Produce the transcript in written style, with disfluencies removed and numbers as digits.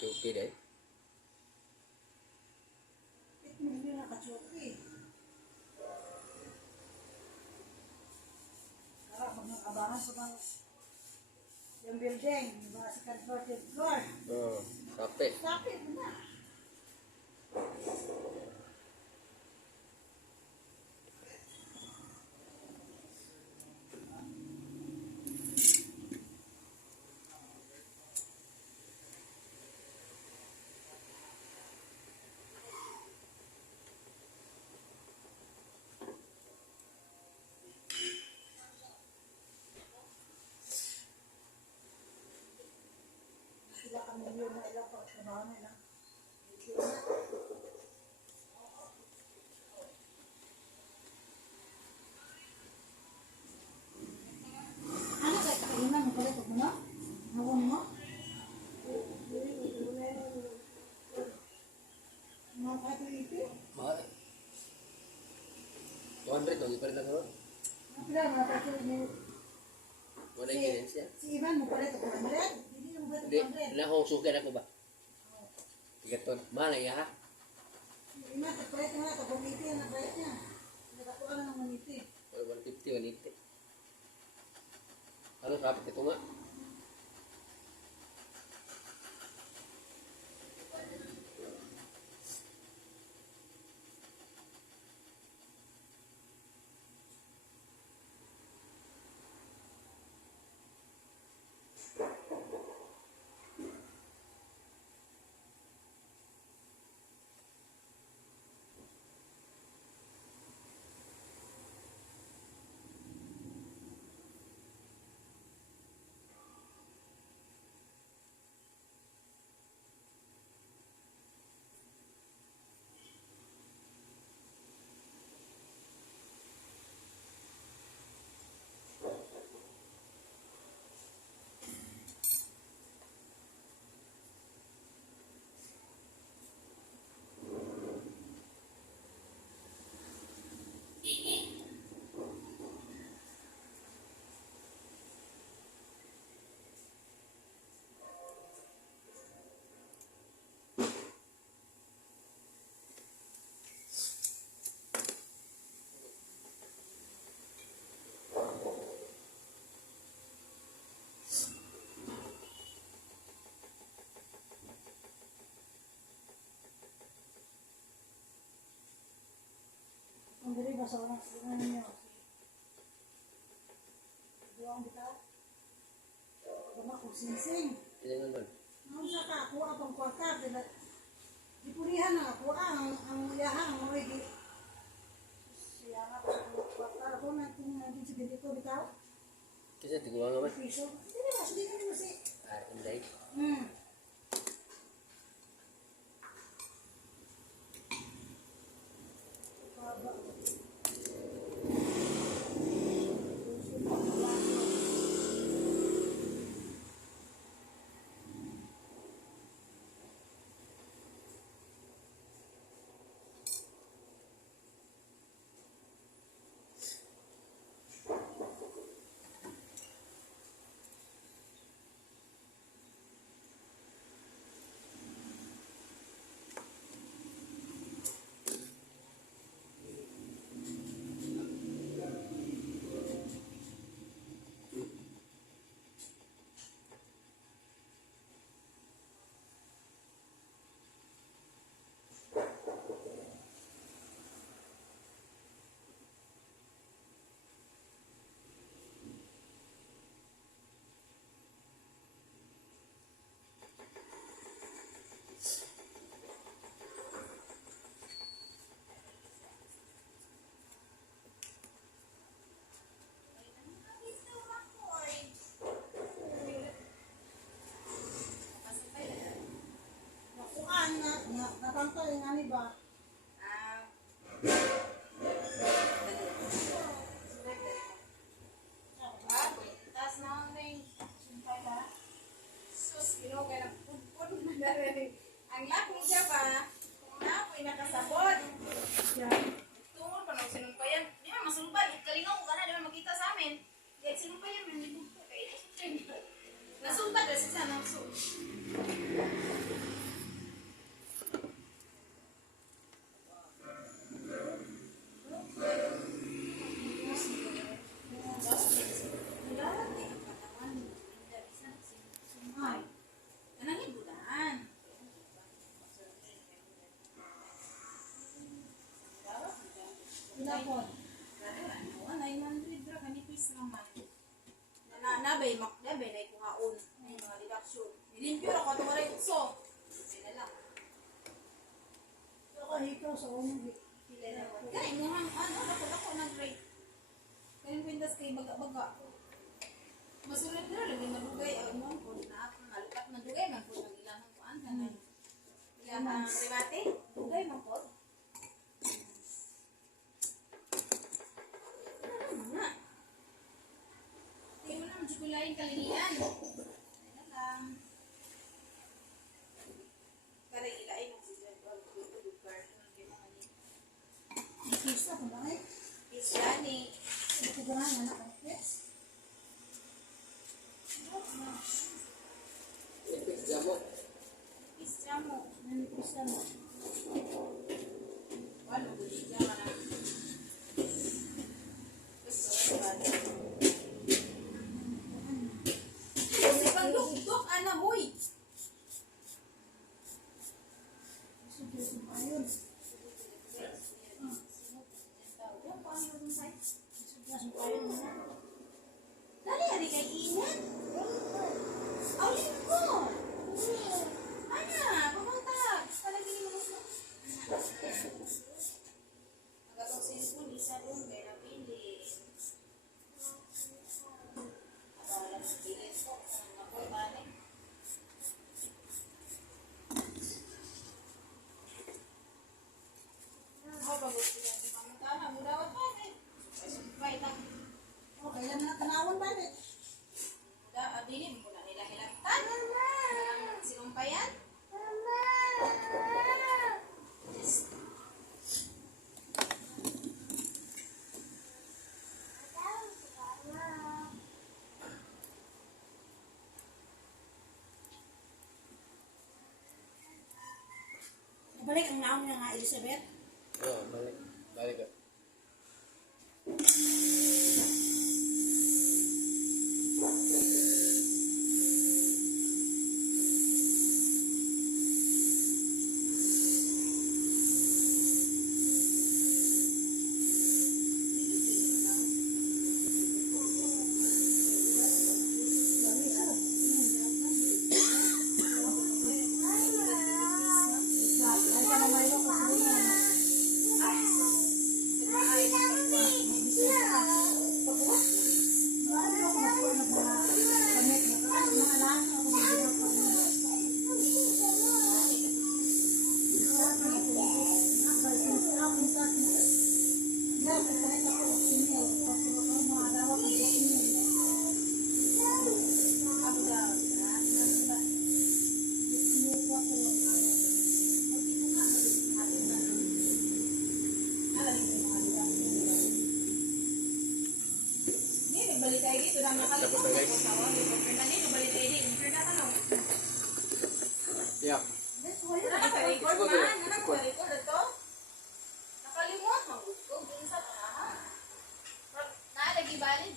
Chupi deh. Hindi nakachuki. Kaya pag nakabangan sa mga yung building, diba sa converted floor. Oh, capek. Tapit mo na. Sila kami yun na ilang pagtrabaho nila. Ano kayo kainan mo pala ito mo na? Nawon mo? Mga kaito-ito? Mahal. 200 dong, ipalit lang ako. Napila mga kaito-ito? Wala yung kinens yan. Si Ivan mo pala ito ko na hindi mo ba ito Hindi, ko wala akong suki ako ba? Tigaton. Mahal na iya ha? Ima, pagpalit nga ito, bumiti ang nagbayad niya. Nagkakuha na ng maniti. 150, 180. Ano kapit ito nga? Ang dali ba sa oras na ninyo? Buwang bitaw? Bama kong singsing. Ilan naman? Nung sa ka, kuha pang kwarta. Di pulihan na, kuha ang yahang mga di. Siya nga pa sa kwarta. Ako na kung nandun si Bilito bitaw. Kasi tigulang naman. Piso. Hindi na, hindi na mo si. Ah, inday. Baba. Nakuhaan na, natangkal nga ni ba? Tas na rin. Sumpay ba? Sus, kaya nagpupun na rin. Ang laki niya ba? Kung na ako'y nakasabot. Tungkol pa nung sinumpayan. Di ba, masumpay. Kalingaw ko ka na, di ba makita sa amin. Kahit sinumpayan, may libog ko. Kaya nasumpay kasi sa nang baon. May mga reduction. Nilimpyo ako ito wala yung utso. Hindi na lang. Ako hikaw sa umong. Ganun mo hang, ako nag-rate. Ganun pintas kay baga-baga. Masunod na lagi madugay. Ano po, na ako nalukat na dugay. Man po, nag-ilang ko ang kanan. Ilang remate, dugay man po. Hindi mo naman jukulayin kalinian. Ano lang. Kaya ilain mo si Jen. Kisa ko ba eh? Islani. Ito ba nga anak ko? Yes. Ipit siya mo. Isra mo. Nanipisa mo. Wala ko siya na. Gusto ba? Kasi pang dukdok, ana, huy! Sige, ayun. Dali, hari kay init. Awin ko! Ana, pamantag. Palagi mo gusto. Nagatong cellphone, isa doon, may napili. Wala sa pilit ko. Nakoy, balik. Ako, bago sila di pamantala. Mudawat pa, eh. Ay, sumpay na. Okay lang na tanawon ba eh? Abinin mo na nila hilangtan. Sinumpayan. Balik ang naon niya nga Elizabeth. Oo, balik. Balik ka. Balik kayo dito, dami Tapos na guys. balik kayo dito. Yeah. Naka-record man. Naka-record ito. Nakalimot. Mag-gusto. Ginsa pa na. Naalagi balik.